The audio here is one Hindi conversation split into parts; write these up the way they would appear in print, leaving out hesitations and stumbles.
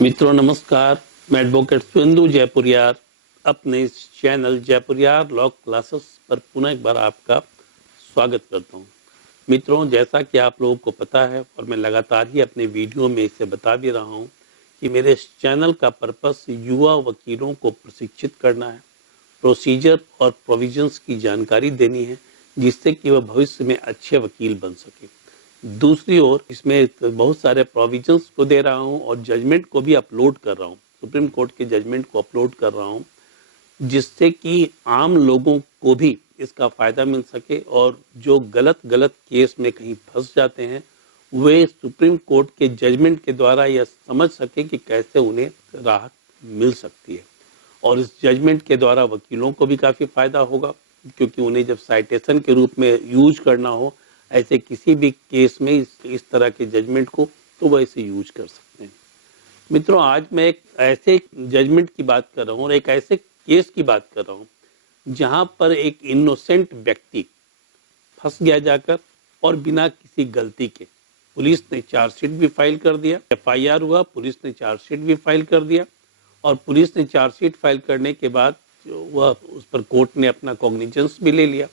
मित्रों नमस्कार, मैं एडवोकेट स्वेंदु जयपुरियार अपने इस चैनल जयपुरियार लॉ क्लासेस पर पुनः एक बार आपका स्वागत करता हूं। मित्रों, जैसा कि आप लोगों को पता है और मैं लगातार ही अपने वीडियो में इसे बता भी रहा हूं कि मेरे इस चैनल का पर्पस युवा वकीलों को प्रशिक्षित करना है, प्रोसीजर और प्रोविजंस की जानकारी देनी है, जिससे कि वह भविष्य में अच्छे वकील बन सके। दूसरी ओर इसमें बहुत सारे प्रोविजंस को दे रहा हूं और जजमेंट को भी अपलोड कर रहा हूं, सुप्रीम कोर्ट के जजमेंट को अपलोड कर रहा हूं, जिससे कि आम लोगों को भी इसका फायदा मिल सके और जो गलत केस में कहीं फंस जाते हैं वे सुप्रीम कोर्ट के जजमेंट के द्वारा यह समझ सके कि कैसे उन्हें राहत मिल सकती है। और इस जजमेंट के द्वारा वकीलों को भी काफ़ी फायदा होगा, क्योंकि उन्हें जब साइटेशन के रूप में यूज करना हो ऐसे किसी भी केस में इस तरह के जजमेंट को, तो वह इसे यूज कर सकते हैं। मित्रों, आज मैं एक ऐसे जजमेंट की बात कर रहा हूँ और एक ऐसे केस की बात कर रहा हूँ जहां पर एक इनोसेंट व्यक्ति फंस गया जाकर और बिना किसी गलती के। पुलिस ने चार्जशीट भी फाइल कर दिया, एफआईआर हुआ, पुलिस ने चार्जशीट भी फाइल कर दिया और पुलिस ने चार्जशीट फाइल करने के बाद वह उस पर कोर्ट ने अपना कॉग्निजेंस भी ले लिया।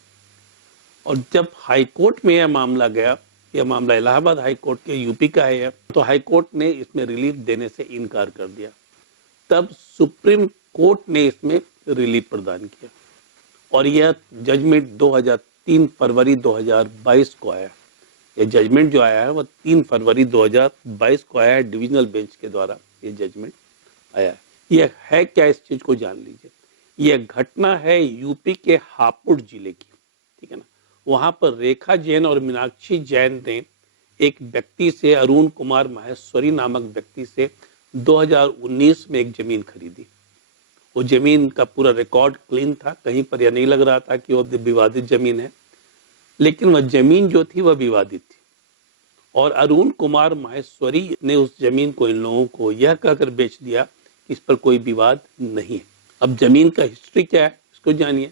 और जब हाई कोर्ट में यह मामला गया, यह मामला इलाहाबाद हाई कोर्ट के यूपी का है, तो हाई कोर्ट ने इसमें रिलीफ देने से इनकार कर दिया। तब सुप्रीम कोर्ट ने इसमें रिलीफ प्रदान किया और यह जजमेंट 3 फरवरी 2022 को आया। यह जजमेंट जो आया है वह 3 फरवरी 2022 को आया है, डिविजनल बेंच के द्वारा यह जजमेंट आया है। यह है क्या, इस चीज को जान लीजिए। यह घटना है यूपी के हापुड़ जिले की, ठीक है ना। वहां पर रेखा जैन और मीनाक्षी जैन ने एक व्यक्ति से, अरुण कुमार माहेश्वरी नामक व्यक्ति से 2019 में एक जमीन खरीदी। वो जमीन का पूरा रिकॉर्ड क्लीन था, कहीं पर यह नहीं लग रहा था कि वह विवादित जमीन है, लेकिन वह जमीन जो थी वह विवादित थी। और अरुण कुमार माहेश्वरी ने उस जमीन को इन लोगों को यह कहकर बेच दिया कि इस पर कोई विवाद नहीं है। अब जमीन का हिस्ट्री क्या है इसको जानिए।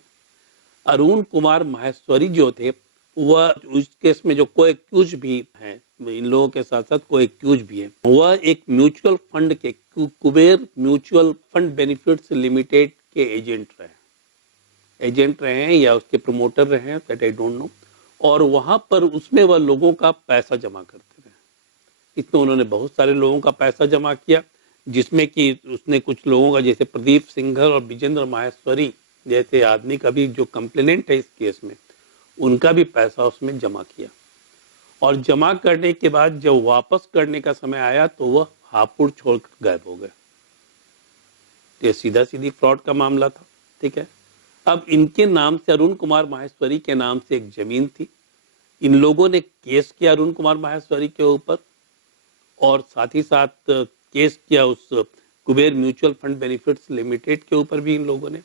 अरुण कुमार माहेश्वरी जो थे वह उस केस में जो को-एक्यूज भी हैं, इन लोगों के साथ साथ को-एक्यूज भी हैं, वह एक म्यूचुअल फंड के Kuber mutual fund benefits limited के एजेंट रहे हैं या उसके प्रमोटर रहे हैं, दैट आई डोंट नो। और वहां पर उसमें वह लोगों का पैसा जमा करते रहे। इसमें उन्होंने बहुत सारे लोगों का पैसा जमा किया, जिसमें कि उसने कुछ लोगों का, जैसे प्रदीप सिंघल और विजेंद्र माहेश्वरी जैसे आदमी का भी जो कंप्लेनेंट है इस केस में, उनका भी पैसा उसमें जमा किया। और जमा करने के बाद जब वापस करने का समय आया तो वह हापुड़ छोड़कर गायब हो गए। ये सीधा सीधी फ्रॉड का मामला था, ठीक है। अब इनके नाम से, अरुण कुमार माहेश्वरी के नाम से एक जमीन थी। इन लोगों ने केस किया अरुण कुमार माहेश्वरी के ऊपर और साथ ही साथ केस किया उस Kuber mutual fund benefits limited के ऊपर भी इन लोगों ने।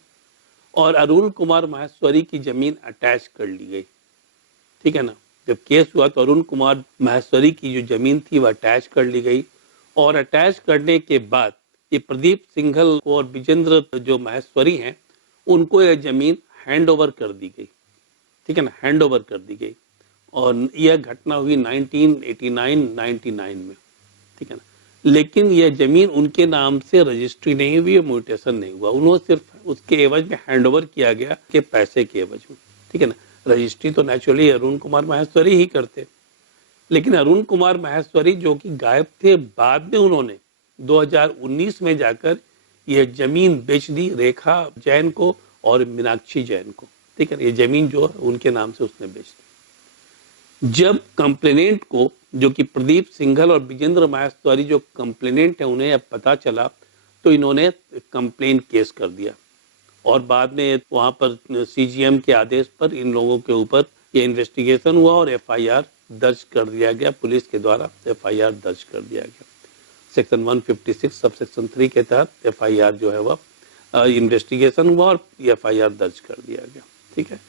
और अरुण कुमार माहेश्वरी की जमीन अटैच कर ली गई, ठीक है ना। जब केस हुआ तो अरुण कुमार माहेश्वरी की जो जमीन थी वह अटैच कर ली गई और अटैच करने के बाद ये प्रदीप सिंघल और विजेंद्र जो माहेश्वरी हैं उनको यह जमीन हैंड ओवर कर दी गई, ठीक है ना, हैंड ओवर कर दी गई। और यह घटना हुई 1989-99 में, ठीक है ना। लेकिन यह जमीन उनके नाम से रजिस्ट्री नहीं हुई, म्यूटेशन नहीं हुआ, उन्होंने सिर्फ उसके एवज में हैंडओवर किया गया के पैसे के एवज में, ठीक है ना। रजिस्ट्री तो नेचुरली अरुण कुमार माहेश्वरी ही करते, लेकिन अरुण कुमार माहेश्वरी जो कि गायब थे, बाद में उन्होंने 2019 में जाकर यह जमीन बेच दी रेखा जैन को और मीनाक्षी जैन को, ठीक है। ये जमीन जो है उनके नाम से उसने बेच दी। जब कंप्लेनेंट को, जो कि प्रदीप सिंघल और विजेंद्र माहेश्वरी जो कंप्लेनेंट है, उन्हें अब पता चला तो इन्होंने कंप्लेन केस कर दिया और बाद में वहां पर सीजीएम के आदेश पर इन लोगों के ऊपर ये इन्वेस्टिगेशन हुआ और एफआईआर दर्ज कर दिया गया, पुलिस के द्वारा एफआईआर दर्ज कर दिया गया। सेक्शन 156 सब सेक्शन 3 के तहत एफआईआर जो है वह इन्वेस्टिगेशन हुआ और एफआईआर दर्ज कर दिया गया, ठीक है।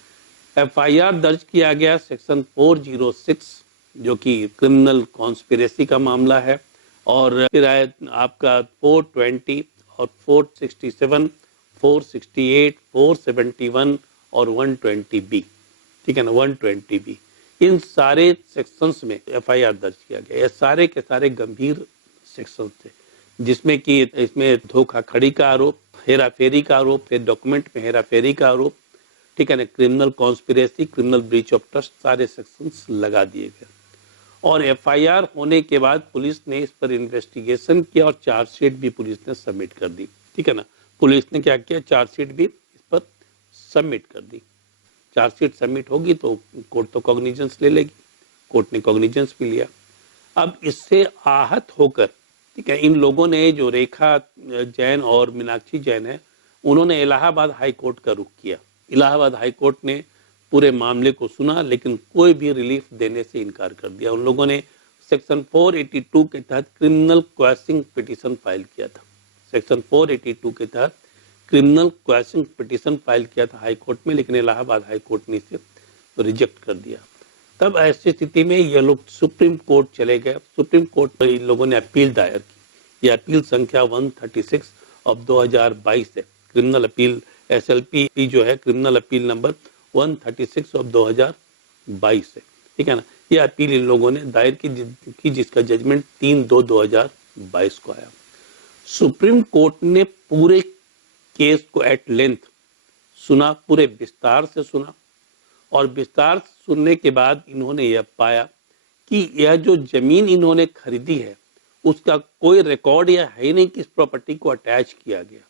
एफआईआर दर्ज किया गया सेक्शन 406 जो कि क्रिमिनल कॉन्स्पिरेसी का मामला है, और फिर आए आपका 420 और 467, 468, 471 और 120B, ठीक है ना, 120B। इन सारे सेक्शंस में एफआईआर दर्ज किया गया। ये सारे के सारे गंभीर सेक्शंस थे, जिसमें कि इसमें धोखाधड़ी का आरोप, हेरा फेरी का आरोप, फिर डॉक्यूमेंट में हेरा फेरी का आरोप, ठीक है ना, criminal conspiracy, criminal breach of trust, सारे सेक्शंस लगा दिए गए। और एफआईआर होने के बाद पुलिस ने इस पर इन्वेस्टिगेशन किया और चार्जशीट भी पुलिस ने सबमिट कर दी, ठीक है ना। पुलिस ने क्या किया, चार्जशीट भी इस पर सबमिट कर दी। चार्जशीट सबमिट होगी तो कोर्ट तो कॉग्निजेंस ले लेगी, कोर्ट ने कॉग्निजेंस भी लिया। अब इससे आहत होकर, ठीक है, इन लोगों ने, जो रेखा जैन और मीनाक्षी जैन है, उन्होंने इलाहाबाद हाई कोर्ट का रुख किया। इलाहाबाद हाई कोर्ट ने पूरे मामले को सुना, लेकिन कोई भी रिलीफ देने से इनकार कर दिया। उन लोगों ने सेक्शन 482 के तहत क्रिमिनल क्वेशिंग पिटीशन फाइल किया था। सेक्शन 482 के तहत क्रिमिनल क्वेशिंग पिटीशन फाइल किया था हाई कोर्ट में, लेकिन इलाहाबाद हाई कोर्ट ने इसे रिजेक्ट कर दिया। तब ऐसी स्थिति में ये लोग सुप्रीम कोर्ट चले गए। सुप्रीम कोर्ट में इन लोगों ने अपील दायर की। यह अपील संख्या 136 ऑफ 2022 है। क्रिमिनल अपील SLP जो है, क्रिमिनल अपील नंबर 136 ऑफ 2022 है, ठीक है ना। यह अपील इन लोगों ने दायर की जिसका जजमेंट 3/2/2022 को आया। सुप्रीम कोर्ट ने पूरे केस को एट लेंथ सुना, पूरे विस्तार से सुना, और विस्तार सुनने के बाद इन्होंने यह पाया कि यह जो जमीन इन्होंने खरीदी है उसका कोई रिकॉर्ड या है नहीं कि इस प्रॉपर्टी को अटैच किया गया,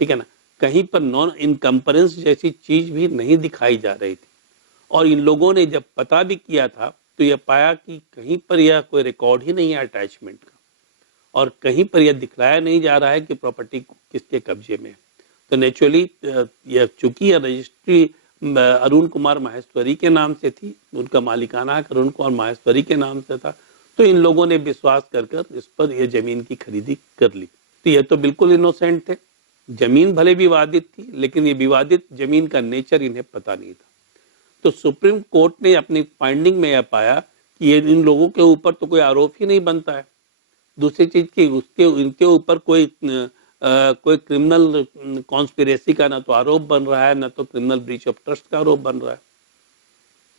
ठीक है ना। कहीं पर नॉन इनकम्परेंस जैसी चीज भी नहीं दिखाई जा रही थी। और इन लोगों ने जब पता भी किया था तो यह पाया कि कहीं पर यह कोई रिकॉर्ड ही नहीं है अटैचमेंट का, और कहीं पर यह दिखलाया नहीं जा रहा है कि प्रॉपर्टी किसके कब्जे में है। तो नेचुरली यह चूंकि यह रजिस्ट्री अरुण कुमार माहेश्वरी के नाम से थी, उनका मालिकाना हक अरुण कुमार माहेश्वरी के नाम से था, तो इन लोगों ने विश्वास कर इस पर यह जमीन की खरीदी कर ली। तो यह तो बिल्कुल इनोसेंट थे। जमीन भले विवादित थी, लेकिन ये विवादित जमीन का नेचर इन्हें पता नहीं था। तो सुप्रीम कोर्ट ने अपनी फाइंडिंग में यह पाया कि ये इन लोगों के ऊपर तो कोई आरोप ही नहीं बनता है। दूसरी चीज की इनके ऊपर कोई क्रिमिनल कॉन्स्पिरेसी का ना तो आरोप बन रहा है, ना तो क्रिमिनल ब्रीच ऑफ ट्रस्ट का आरोप बन रहा है।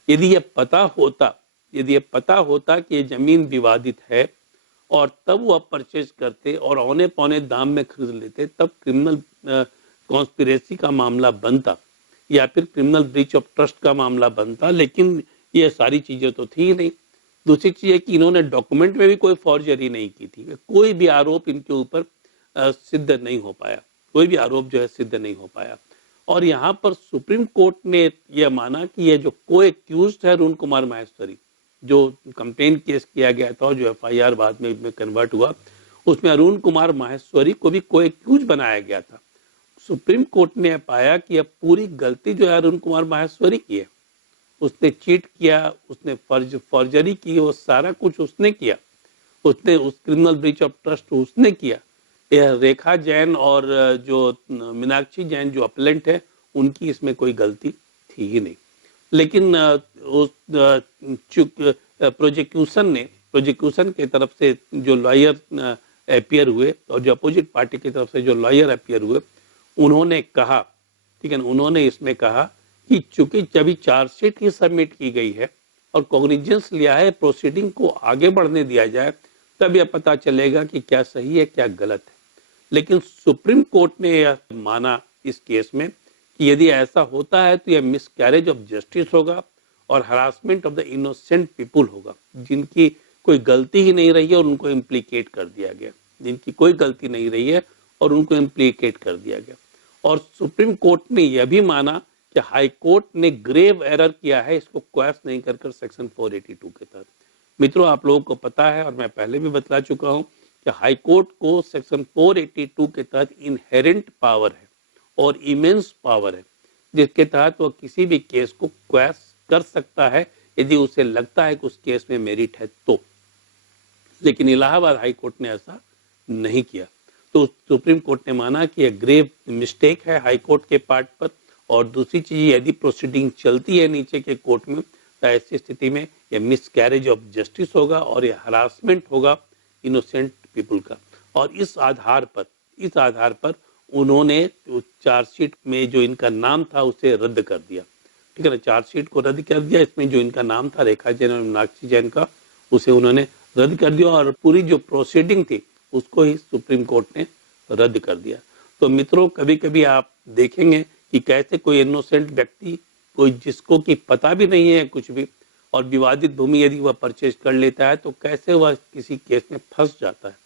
यदि ये पता होता कि ये जमीन विवादित है और तब वह परचेज करते और औने पौने दाम में खरीद लेते, तब क्रिमिनल कॉन्स्पिरेसी का मामला बनता या फिर क्रिमिनल ब्रीच ऑफ ट्रस्ट का मामला बनता, लेकिन ये सारी चीजें तो थी ही नहीं। दूसरी चीज है कि इन्होंने डॉक्यूमेंट में भी कोई फॉर्जरी नहीं की थी। कोई भी आरोप इनके ऊपर सिद्ध नहीं हो पाया, कोई भी आरोप जो है सिद्ध नहीं हो पाया। और यहाँ पर सुप्रीम कोर्ट ने यह माना कि यह जो को एक्यूज्ड है अरुण कुमार माहेश्वरी, जो कंप्लेन केस किया गया था और जो FIR बाद में कन्वर्ट हुआ, उसमें अरुण कुमार माहेश्वरी को भी को एक्यूज बनाया गया था। सुप्रीम कोर्ट ने पाया कि यह पूरी गलती जो है अरुण कुमार माहेश्वरी की है। उसने चीट किया, उसने फॉर्जरी की, वो सारा कुछ उसने किया। उसने उस क्रिमिनल ब्रीच ऑफ ट्रस्ट उसने किया। यह रेखा जैन और जो मीनाक्षी जैन जो अपलेंट है, उनकी इसमें कोई गलती थी ही नहीं। लेकिन उस प्रोजिक्यूशन के तरफ से जो लॉयर अपीयर हुए और जो अपोजिट पार्टी की तरफ से जो लॉयर अपीयर हुए, उन्होंने कहा, ठीक है, उन्होंने इसमें कहा कि चूंकि जब चार्जशीट ही सबमिट की गई है और कॉग्निजेंस लिया है, प्रोसीडिंग को आगे बढ़ने दिया जाए, तब यह पता चलेगा कि क्या सही है क्या गलत है। लेकिन सुप्रीम कोर्ट ने यह माना इस केस में कि यदि ऐसा होता है तो यह मिसकैरेज ऑफ जस्टिस होगा और harassment of the innocent people होगा, जिनकी कोई गलती ही नहीं रही है और उनको इम्प्लीकेट कर दिया गया, जिनकी कोई गलती नहीं रही है और उनको इम्प्लीकेट कर दिया गया। और सुप्रीम कोर्ट ने यह भी माना कि हाई कोर्ट ने ग्रेव एरर किया है इसको क्वैश नहीं कर सेक्शन 482 के तहत। मित्रों, आप लोगों को पता है और मैं पहले भी बतला चुका हूं कि हाई कोर्ट को सेक्शन 482 के तहत इनहेरेंट पावर है और इमेंस पावर है, जिसके तहत वह किसी भी केस को क्वैश कर सकता है यदि उसे लगता है कि उस केस में मेरिट है तो। लेकिन इलाहाबाद हाई कोर्ट ने ऐसा नहीं किया। तो सुप्रीम कोर्ट ने माना कि यह ग्रेव मिस्टेक है हाई कोर्ट के पार्ट पर। और दूसरी चीज, यदि प्रोसीडिंग चलती है नीचे के कोर्ट में, तो ऐसी स्थिति में यह मिसकैरेज ऑफ जस्टिस होगा और यह हरासमेंट होगा इनोसेंट पीपल का। और इस आधार पर उन्होंने चार्जशीट में जो इनका नाम था उसे रद्द कर दिया, ठीक है ना। चार्जशीट को रद्द कर दिया। इसमें जो इनका नाम था रेखा जैन और मीनाक्षी जैन का, उसे उन्होंने रद्द कर दिया और पूरी जो प्रोसीडिंग थी उसको ही सुप्रीम कोर्ट ने रद्द कर दिया। तो मित्रों, कभी कभी आप देखेंगे कि कैसे कोई इनोसेंट व्यक्ति, कोई जिसको कि पता भी नहीं है कुछ भी, और विवादित भूमि यदि वह परचेज कर लेता है तो कैसे वह किसी केस में फंस जाता है।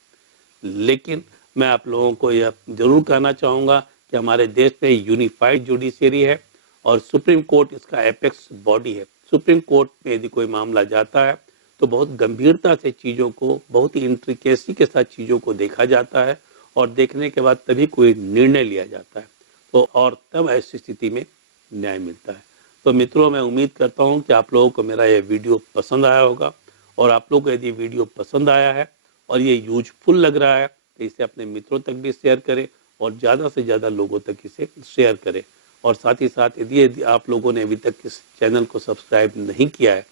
लेकिन मैं आप लोगों को यह जरूर कहना चाहूँगा कि हमारे देश में यूनिफाइड जुडिशियरी है और सुप्रीम कोर्ट इसका एपेक्स बॉडी है। सुप्रीम कोर्ट में यदि कोई मामला जाता है तो बहुत गंभीरता से चीज़ों को, बहुत ही इंट्रिकेसी के साथ चीज़ों को देखा जाता है और देखने के बाद तभी कोई निर्णय लिया जाता है, तो और तब ऐसी स्थिति में न्याय मिलता है। तो मित्रों, मैं उम्मीद करता हूँ कि आप लोगों को मेरा यह वीडियो पसंद आया होगा, और आप लोगों को यदि वीडियो पसंद आया है और ये यूजफुल लग रहा है तो इसे अपने मित्रों तक भी शेयर करें और ज़्यादा से ज़्यादा लोगों तक इसे शेयर करें। और साथ ही साथ यदि आप लोगों ने अभी तक इस चैनल को सब्सक्राइब नहीं किया है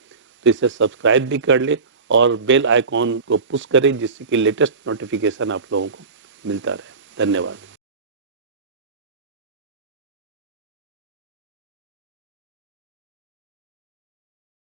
तो इसे सब्सक्राइब भी कर ले और बेल आइकॉन को पुश करें, जिससे कि लेटेस्ट नोटिफिकेशन आप लोगों को मिलता रहे। धन्यवाद।